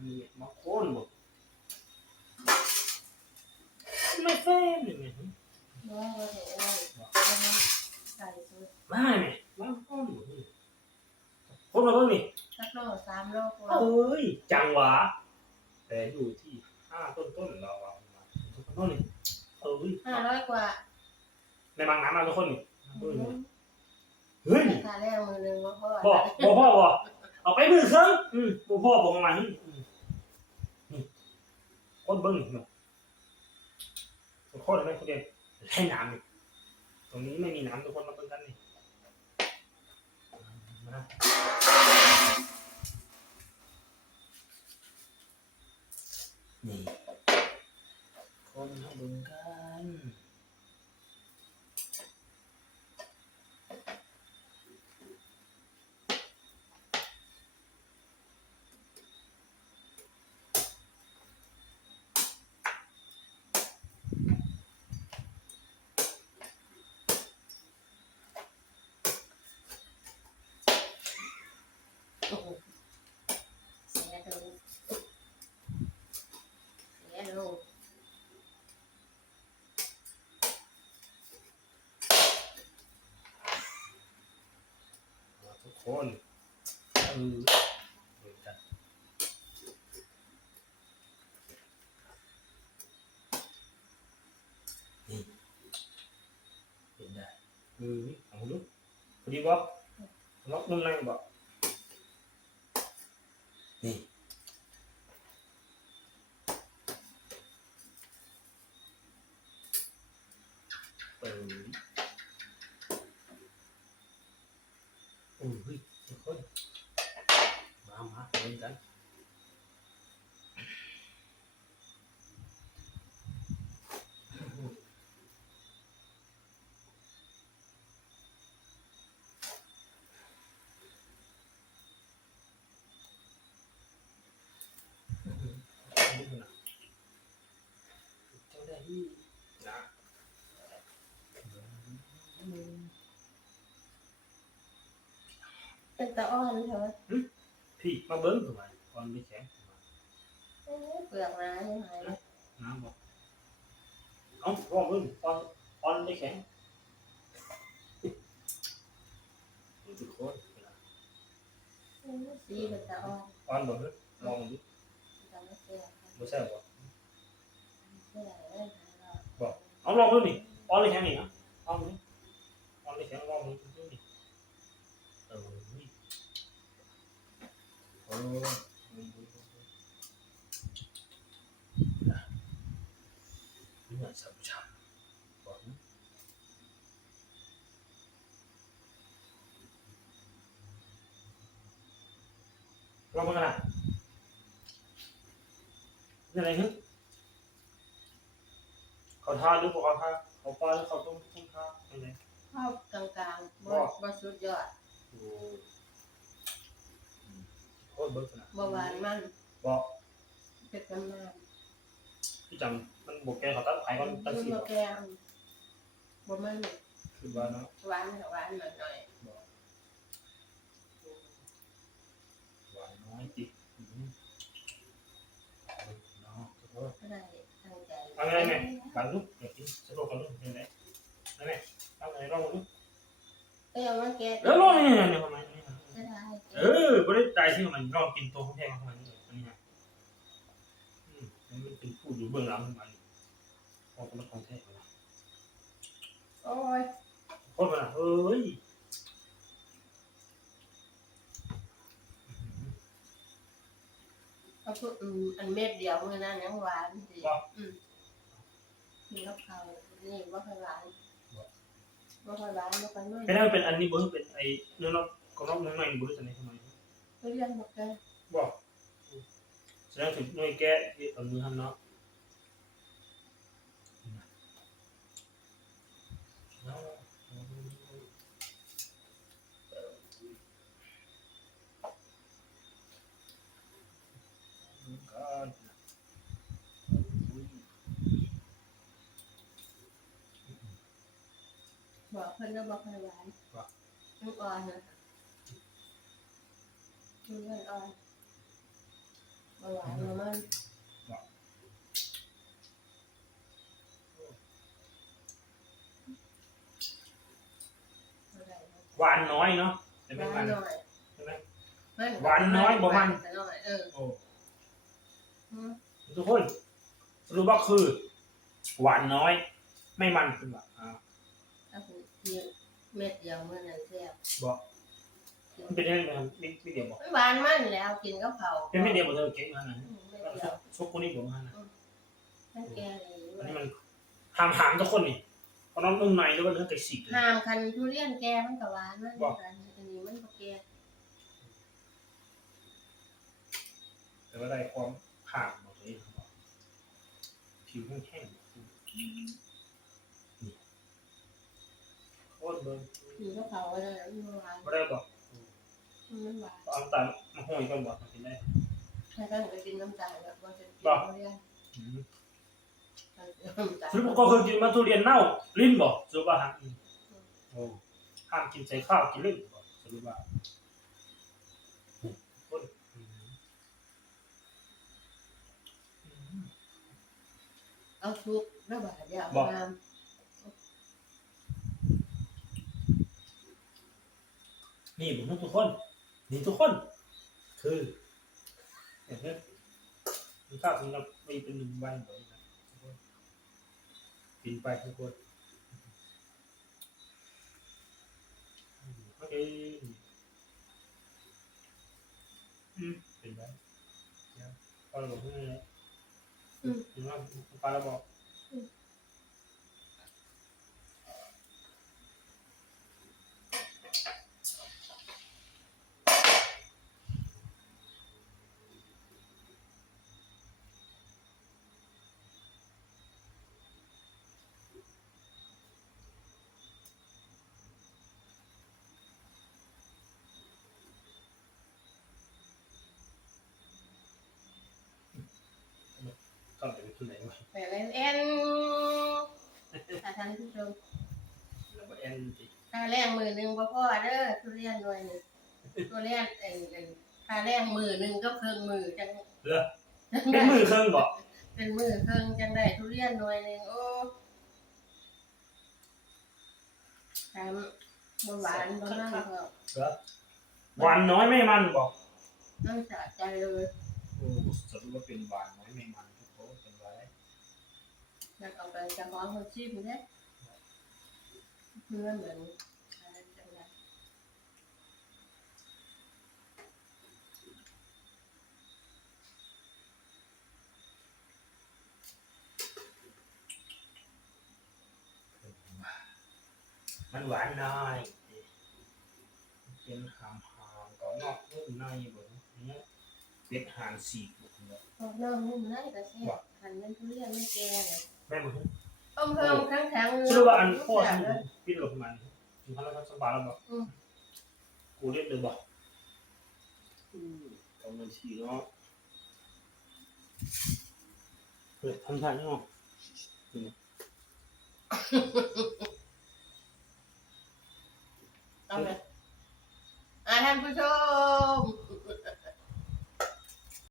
มันมีมาโค่นหมดไม่แฟนเลยไหมว่าว่าเห็นอะไรใส่ชุดมาไหมมาโค่นหมดนี่โค่นมาเพิ่งนี่สักโลสามโลกว่าเอ้ยจังหวะแต่อยู่ที่ห้าต้นต้นๆเราเอามาทุกคนนี่เอ้ยห้าร้อยกว่าในบางน้ำมาทุกคนนี่เฮ้ยค่าแรกมือหนึ่งว่าพ่อบอกบอกพ่อบอกเอาไปมือเครื่องอืมบอกพ่อบอกมาอืมนี่คน เบิ้งนี่เนาะโคตรเลยคนเดียวให้น้ำนี่ตรงนี้ไม่มีน้ำทุกคนมาเป็นกันนี่นี่คนมาเบิ้งกัน โอ้โหเสียดูเสียดู ทุก คนเออเบิ้งกันเห็นได้เออเอาลูกพอดีบ่ล็อกนุ่มในบ่นี่อโอ้ยเฮ้ยทุกคนมามาเล่นกันเจ้าได้ที่นะ เป็นตะอ้อนเถอะพี่มาเบิ้งทำไมตอนไม่แข็งเอ้ยเปลือกนะยังไงน้ำบอกเอ้าลองเบิ้งตอนตอนไม่แข็งมันจะโคตรสีเป็นตะอ้อนตอนบ่เบิ้งลองดูแต่ไม่เสียบ่ใช่บ่เสียเลยเอาลองดูนี่ตอนไม่แข็งนี่นะลองดูตอนไม่แข็งลองดูนี่เออนี่ โอ้นี่มันสับชับก่อนนะลองมากันนะนี่อะไรฮึเขาทาหรือเขาทาเขาปลาหรือเขาต้มต้มทาอะไรชอบกลางๆบ่บ่สุดยอด โอ้โคตรเบิร์กนะบ่หวานมันบอกเผ็ดมันมากพี่จำมันบวกแกงเขาตั้งขายมัเขาตั้งนสี่บ่แกงบ่มันคือว่าเนาะหวานแต่หวานหน่อยหน่อยหวานน้อยจิอืมเนาะขอโทษก็ได้ตั้งใจเอาไงแม่บางลูกอยากกินสะดวกกันลูกยังไงนั่นแหละเอาไงลองดูเอ้ยเอามาแกะแล้วลองนี่นี่ทำไมนี่ก็ได้ เออไม่ได้ใจที่มันลองกินตัวของแพงของมันนี่อันนี้นะอืมอันนี้มันเป็นผู้อยู่เบื้องหลังของมันพอเป็นของแท้นะโอ้ยโคตรมันอะเฮ้ยเอาพวกอืมอันเม็ดเดียวมื้อนั้นยังหวานสิอืมกินกับข้าวนี่บ่ค่อยหวานบ่ค่อยหวานบ่ค่อยมันแค่นั้นเป็นอันนี้เบิ้งเป็นไอ้เนื้อนกกั บนกน้องใหม่บุรุษในสมัยไปเรียนบ่แกบอกแสดงถึงหน่วยแก้ที่เอามือทำเนาะก่อนบอกเพิ่นก็บ่ค่อยหวานมันอ่อนนะ มันอ่อนเบาหวานมามันบ่ได้นะหวานน้อยเนาะแต่หไม่วานมันหน่อยใช่ไหมมันหวานน้อยบ่มันแต่น้อยเออโอ้อืมทุกคนสรุปว่าคือ หวานน้อย ไม่มันคือแบบอ่าถ้าผมกินเม็ดเดียวเมื่อนั้นแซ่บบอก มันเป็นยังไงครับไม่ไม่เดียวบอกไม่หวานมันแล้วกินกับเผาวเป็นไม่เดียวบอกเธอเก่งขนาดนั้นอืมเม็ดแล้วเดียวซุปคนนี้ผมขนาดนั้นนั่นแกเลยอันนี้มันหามหามทุกคนนี่เพราะน้องนุ่มในแล้วก็เนื้อไก่ฉีกเลยห้ามคันทุเรียนแกมันก็หวานมันบอกกันอันนี้มันก็แกแต่ว่าได้ความผ่านหมดเลยครับผิวแห้งๆนี่โอ้ยเบิร์นกินกับเผาวอะไรมันหวาน ไม่ได้บอก มันหวานเอาน้ำตาลมาห้อยก่อนบอกมันกินได้ใครก็ไปกินน้ำตาลแบบว่าจะกินบอกทุเรียนอืมน้ำตาลสรุปก็คือกินมาทุเรียนเน่าลิ้นบอกสรุปว่าฮะอืมโอ้ห้ามกินใส่ข้าวกินลิ้นบอกสรุปว่าคนอืมอืมเอาชุบแล้วบาดเดียวบอกงามนี่ผมทุกคน นี่ทุกคน คืออย่างนี้มีข้าวสำหรับไปเป็นหนึ่งวันก่อนนะทุกคนกินไปทุกคนโอเคอืมเป็นไปเดี๋ยวพอเราบอกให้เลยเห็นว่าปลาเราบอก ก็ไปที่ไหนวะแต่เล่นเอ็นถ้าท่านผู้ชมแล้วก็แอนจิค่าแรงมือหนึ่งบ่พ่อเด้อทุเรียนหน่วยหนึงทุเรียนเอ็นเอ็นค่าแรงมือหนึ่งก็เครื่องมือจังเหรอเป็นมือเครื่องบอกเป็นมือเครื่องจังได้ทุเรียนหน่วยหนึ่งโอ้ทำบนหวานบนนั่งก็เหรอหวานน้อยไม่มันบอกนั่งสะใจเลยโอ้สรุปว่าเป็นหวานน้อยไม่มันทุกคนเป็นไร อยากเอาไปจะร้องคนชิมเนี่ยเพื่อนเหมือนอะไรจังไดมันหวานน้อยเป็นหามหามก็นอกนุ่มในแบบนี้เป็ดหานสี่ตัวเนี่ยพอเริ่มนุ่มได้แต่แค่หันเป็นทุเรียนไม่แก่เลย แม่มันต้มเพิ่มครั้งแข็งสรุปว่าอันพ่อแข็ที่งเลยพี่หลบมันถึงพันแล้วก็สบายแล้วบอกอืมกูเรียกเลยบอกอืมเอาเงินสี่เนาะเปิดทำทานเนาะเอาเลยอ่าท่านผู้ชม